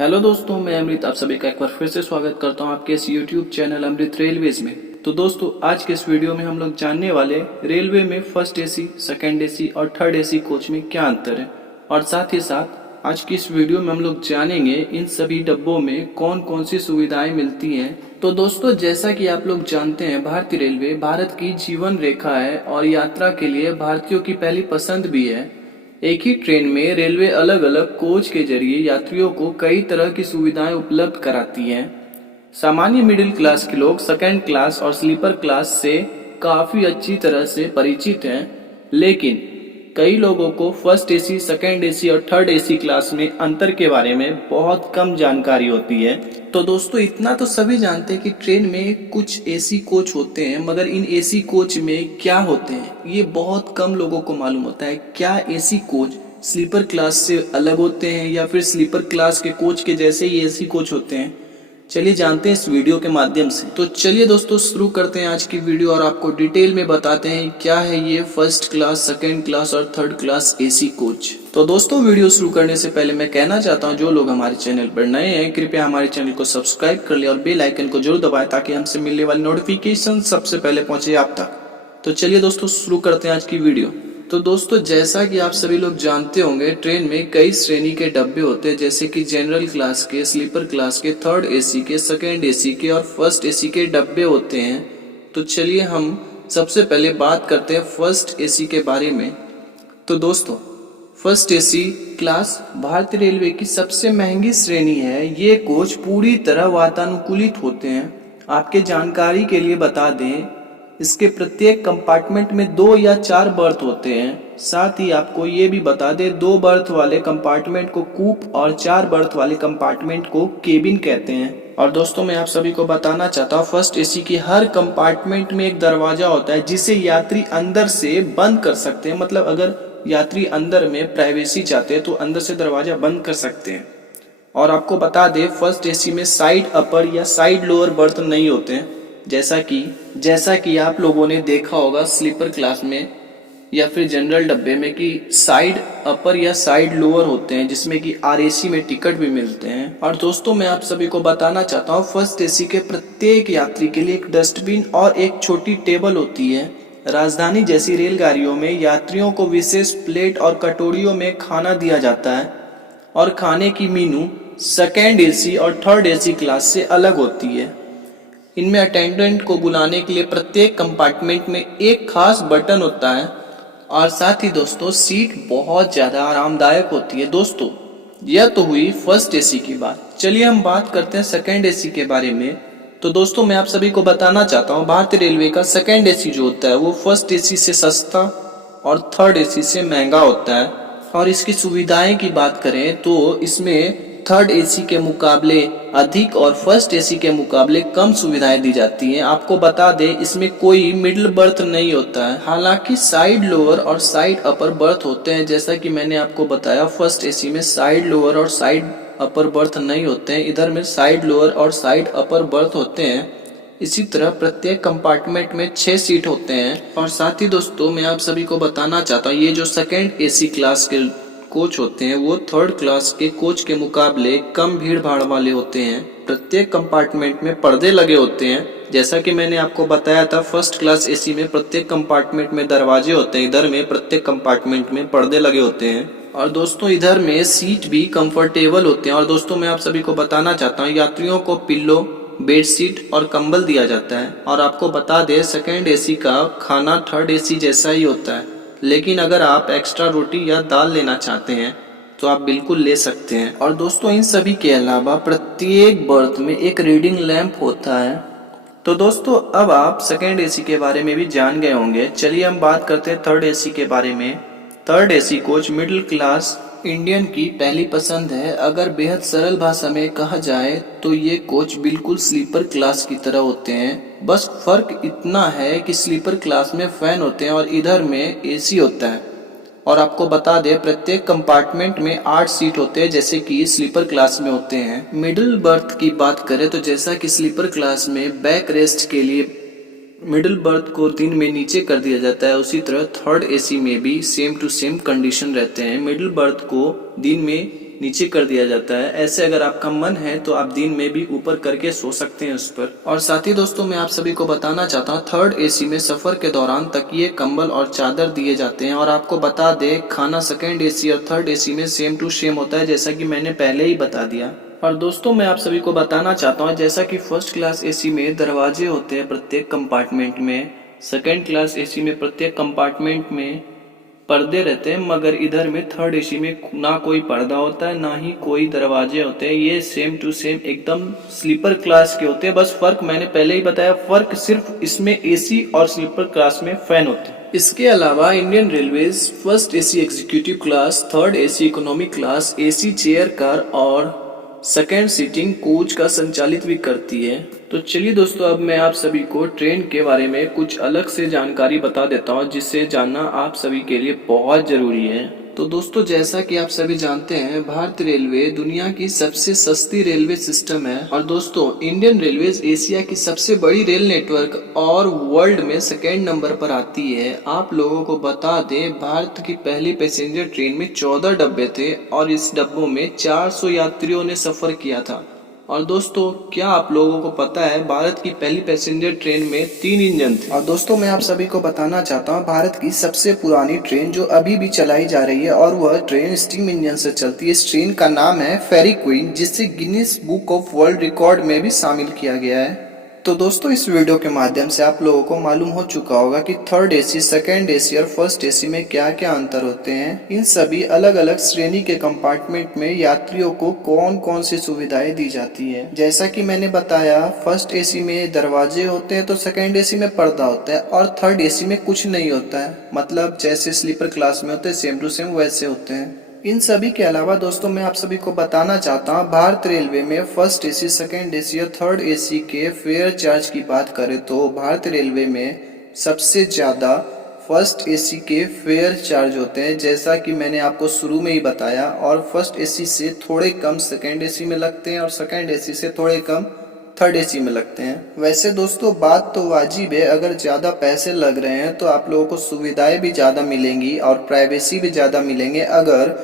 Hello दोस्तों, मैं अमृत आप सभी का एक बार फिर से स्वागत करता हूं आपके इस यूट्यूब चैनल अमृत रेलवेज में। तो दोस्तों, आज के इस वीडियो में हम लोग जानने वाले रेलवे में फर्स्ट एसी, सेकंड एसी और थर्ड एसी कोच में क्या अंतर है, और साथ ही साथ आज की इस वीडियो में हम लोग जानेंगे इन सभी डब्बों में कौन कौन सी सुविधाएं मिलती हैं। तो दोस्तों, जैसा कि आप लोग जानते हैं, भारतीय रेलवे भारत की जीवन रेखा है और यात्रा के लिए भारतीयों की पहली पसंद भी है। एक ही ट्रेन में रेलवे अलग अलग कोच के जरिए यात्रियों को कई तरह की सुविधाएं उपलब्ध कराती है। सामान्य मिडिल क्लास के लोग सेकंड क्लास और स्लीपर क्लास से काफी अच्छी तरह से परिचित हैं, लेकिन कई लोगों को फर्स्ट एसी, सेकंड एसी और थर्ड एसी क्लास में अंतर के बारे में बहुत कम जानकारी होती है। तो दोस्तों, इतना तो सभी जानते हैं कि ट्रेन में कुछ एसी कोच होते हैं, मगर इन एसी कोच में क्या होते हैं ये बहुत कम लोगों को मालूम होता है। क्या एसी कोच स्लीपर क्लास से अलग होते हैं या फिर स्लीपर क्लास के कोच के जैसे ही एसी कोच होते हैं? चलिए जानते हैं इस वीडियो के माध्यम से। तो चलिए दोस्तों, शुरू करते हैं आज की वीडियो और आपको डिटेल में बताते हैं क्या है ये फर्स्ट क्लास, सेकंड क्लास और थर्ड क्लास एसी कोच। तो दोस्तों, वीडियो शुरू करने से पहले मैं कहना चाहता हूं, जो लोग हमारे चैनल पर नए हैं कृपया हमारे चैनल को सब्सक्राइब कर ले और बेल आइकन को जरूर दबाएं ताकि हमसे मिलने वाली नोटिफिकेशन सबसे पहले पहुंचे आप तक। तो चलिए दोस्तों, शुरू करते हैं आज की वीडियो। तो दोस्तों, जैसा कि आप सभी लोग जानते होंगे, ट्रेन में कई श्रेणी के डब्बे होते हैं, जैसे कि जनरल क्लास के, स्लीपर क्लास के, थर्ड एसी के, सेकंड एसी के और फर्स्ट एसी के डब्बे होते हैं। तो चलिए हम सबसे पहले बात करते हैं फर्स्ट एसी के बारे में। तो दोस्तों, फर्स्ट एसी क्लास भारतीय रेलवे की सबसे महंगी श्रेणी है। ये कोच पूरी तरह वातानुकूलित होते हैं। आपके जानकारी के लिए बता दें, इसके प्रत्येक कंपार्टमेंट में 2 या 4 बर्थ होते हैं। साथ ही आपको ये भी बता दें, 2 बर्थ वाले कंपार्टमेंट को कूप और 4 बर्थ वाले कंपार्टमेंट को केबिन कहते हैं। और दोस्तों, मैं आप सभी को बताना चाहता हूँ, फर्स्ट एसी की हर कंपार्टमेंट में एक दरवाजा होता है जिसे यात्री अंदर से बंद कर सकते हैं। मतलब अगर यात्री अंदर में प्राइवेसी चाहते हैं तो अंदर से दरवाजा बंद कर सकते हैं। और आपको बता दें, फर्स्ट एसी में साइड अपर या साइड लोअर बर्थ नहीं होते हैं, जैसा कि आप लोगों ने देखा होगा स्लीपर क्लास में या फिर जनरल डब्बे में कि साइड अपर या साइड लोअर होते हैं, जिसमें कि आरएसी में टिकट भी मिलते हैं। और दोस्तों, मैं आप सभी को बताना चाहता हूँ, फर्स्ट एसी के प्रत्येक यात्री के लिए एक डस्टबिन और एक छोटी टेबल होती है। राजधानी जैसी रेलगाड़ियों में यात्रियों को विशेष प्लेट और कटोरियों में खाना दिया जाता है, और खाने की मीनू सेकेंड एसी और थर्ड एसी क्लास से अलग होती है। इनमें अटेंडेंट को बुलाने के लिए प्रत्येक कंपार्टमेंट में एक खास बटन होता है, और साथ ही दोस्तों, सीट बहुत ज़्यादा आरामदायक होती है। दोस्तों, यह तो हुई फर्स्ट एसी की बात। चलिए हम बात करते हैं सेकंड एसी के बारे में। तो दोस्तों, मैं आप सभी को बताना चाहता हूँ, भारतीय रेलवे का सेकंड एसी जो होता है वो फर्स्ट एसी से सस्ता और थर्ड एसी से महंगा होता है। और इसकी सुविधाएं की बात करें तो इसमें थर्ड एसी के मुकाबले अधिक और फर्स्ट एसी के मुकाबले कम सुविधाएं दी जाती हैं। आपको बता दें, इसमें कोई मिडिल बर्थ नहीं होता है। हालांकि साइड लोअर और साइड अपर बर्थ होते हैं। जैसा कि मैंने आपको बताया, फर्स्ट एसी में साइड लोअर और साइड अपर बर्थ नहीं होते हैं, इधर में साइड लोअर और साइड अपर बर्थ होते हैं। इसी तरह प्रत्येक कंपार्टमेंट में 6 सीट होते हैं। और साथ ही दोस्तों, मैं आप सभी को बताना चाहता हूँ, ये जो सेकेंड एसी क्लास के कोच होते हैं वो थर्ड क्लास के कोच के मुकाबले कम भीड़ भाड़ वाले होते हैं। प्रत्येक कंपार्टमेंट में पर्दे लगे होते हैं। जैसा कि मैंने आपको बताया था, फर्स्ट क्लास एसी में प्रत्येक कंपार्टमेंट में दरवाजे होते हैं, इधर में प्रत्येक कंपार्टमेंट में पर्दे लगे होते हैं। और दोस्तों, इधर में सीट भी कंफर्टेबल होते हैं। और दोस्तों, मैं आप सभी को बताना चाहता हूँ, यात्रियों को पिल्लो, बेडशीट और कंबल दिया जाता है। और आपको बता दें, सेकेंड एसी का खाना थर्ड एसी जैसा ही होता है, लेकिन अगर आप एक्स्ट्रा रोटी या दाल लेना चाहते हैं तो आप बिल्कुल ले सकते हैं। और दोस्तों, इन सभी के अलावा प्रत्येक बर्थ में एक रीडिंग लैंप होता है। तो दोस्तों, अब आप सेकेंड एसी के बारे में भी जान गए होंगे। चलिए हम बात करते हैं थर्ड एसी के बारे में। Third AC coach middle class Indian की पहली पसंद है। अगर बेहद सरल भाषा में कहा जाए तो ये कोच बिल्कुल स्लीपर क्लास की तरह होते हैं। बस फर्क इतना है कि स्लीपर क्लास में फैन होते हैं और इधर में एसी होता है। और आपको बता दें, प्रत्येक कंपार्टमेंट में 8 सीट होते हैं, जैसे कि स्लीपर क्लास में होते हैं। मिडिल बर्थ की बात करें तो जैसा कि स्लीपर क्लास में बैक रेस्ट के लिए मिडिल बर्थ को दिन में नीचे कर दिया जाता है, उसी तरह थर्ड एसी में भी सेम टू सेम कंडीशन रहते हैं। मिडिल बर्थ को दिन में नीचे कर दिया जाता है। ऐसे अगर आपका मन है तो आप दिन में भी ऊपर करके सो सकते हैं उस पर। और साथ ही दोस्तों मैं आप सभी को बताना चाहता हूँ, थर्ड एसी में सफर के दौरान तकिए, कंबल और चादर दिए जाते हैं। और आपको बता दें, खाना सेकंड एसी और थर्ड एसी में सेम टू सेम होता है, जैसा कि मैंने पहले ही बता दिया। और दोस्तों मैं आप सभी को बताना चाहता हूँ, जैसा कि फर्स्ट क्लास एसी में दरवाजे होते हैं प्रत्येक कंपार्टमेंट में, सेकंड क्लास एसी में प्रत्येक कंपार्टमेंट में पर्दे रहते हैं, मगर इधर में थर्ड एसी में ना कोई पर्दा होता है ना ही कोई दरवाजे होते हैं। ये सेम टू सेम एकदम स्लीपर क्लास के होते हैं। बस फर्क मैंने पहले ही बताया, फर्क सिर्फ इसमें एसी और स्लीपर क्लास में फैन होते हैं। इसके अलावा Indian railways first AC executive class, third AC economy class, AC chair car और सेकेंड सीटिंग कोच का संचालित भी करती है। तो चलिए दोस्तों, अब मैं आप सभी को ट्रेन के बारे में कुछ अलग से जानकारी बता देता हूँ, जिससे जानना आप सभी के लिए बहुत जरूरी है। तो दोस्तों जैसा कि आप सभी जानते हैं, भारतीय रेलवे दुनिया की सबसे सस्ती रेलवे सिस्टम है। और दोस्तों इंडियन रेलवेज एशिया की सबसे बड़ी रेल नेटवर्क और वर्ल्ड में सेकेंड नंबर पर आती है। आप लोगों को बता दें, भारत की पहली पैसेंजर ट्रेन में 14 डब्बे थे और इस डब्बों में 400 यात्रियों ने सफर किया था। और दोस्तों क्या आप लोगों को पता है, भारत की पहली पैसेंजर ट्रेन में 3 इंजन थे। और दोस्तों मैं आप सभी को बताना चाहता हूँ, भारत की सबसे पुरानी ट्रेन जो अभी भी चलाई जा रही है और वह ट्रेन स्टीम इंजन से चलती है। इस ट्रेन का नाम है फेरी क्वीन, जिसे Guinness book of world record में भी शामिल किया गया है। तो दोस्तों इस वीडियो के माध्यम से आप लोगों को मालूम हो चुका होगा कि थर्ड एसी, सेकंड एसी और फर्स्ट एसी में क्या क्या अंतर होते हैं। इन सभी अलग अलग श्रेणी के कंपार्टमेंट में यात्रियों को कौन कौन सी सुविधाएं दी जाती है। जैसा कि मैंने बताया, फर्स्ट एसी में दरवाजे होते हैं तो सेकंड एसी में पर्दा होता है और थर्ड एसी में कुछ नहीं होता है। मतलब जैसे स्लीपर क्लास में होते हैं सेम टू सेम वैसे होते हैं। इन सभी के अलावा दोस्तों मैं आप सभी को बताना चाहता हूँ, भारत रेलवे में फर्स्ट एसी, सेकंड एसी और थर्ड एसी के फेयर चार्ज की बात करें तो भारत रेलवे में सबसे ज़्यादा फर्स्ट एसी के फेयर चार्ज होते हैं, जैसा कि मैंने आपको शुरू में ही बताया। और फर्स्ट एसी से थोड़े कम सेकंड एसी में लगते हैं और सेकंड एसी से थोड़े कम थर्ड एसी में लगते हैं। वैसे दोस्तों बात तो वाजिब है, अगर ज़्यादा पैसे लग रहे हैं तो आप लोगों को सुविधाएं भी ज़्यादा मिलेंगी और प्राइवेसी भी ज़्यादा मिलेंगे। अगर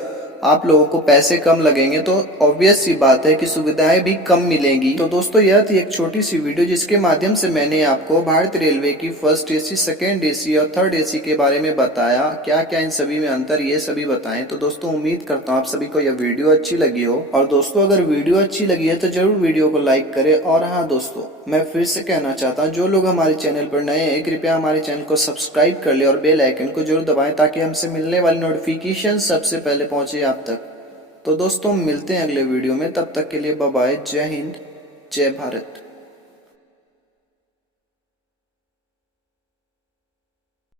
आप लोगों को पैसे कम लगेंगे तो ऑब्वियस सी बात है कि सुविधाएं भी कम मिलेंगी। तो दोस्तों यह थी एक छोटी सी वीडियो, जिसके माध्यम से मैंने आपको भारतीय रेलवे की फर्स्ट एसी, सेकेंड एसी और थर्ड एसी के बारे में बताया, क्या क्या इन सभी में अंतर ये सभी बताएं। तो दोस्तों उम्मीद करता हूँ आप सभी को यह वीडियो अच्छी लगी हो। और दोस्तों अगर वीडियो अच्छी लगी है तो जरूर वीडियो को लाइक करें। और हाँ दोस्तों, मैं फिर से कहना चाहता हूँ, जो लोग हमारे चैनल पर नए हैं कृपया हमारे चैनल को सब्सक्राइब कर ले और बेल आइकन को जरूर दबाएं, ताकि हमसे मिलने वाली नोटिफिकेशन सबसे पहले पहुंचे आप तक। तो दोस्तों मिलते हैं अगले वीडियो में, तब तक के लिए बाय बाय। जय हिंद, जय भारत।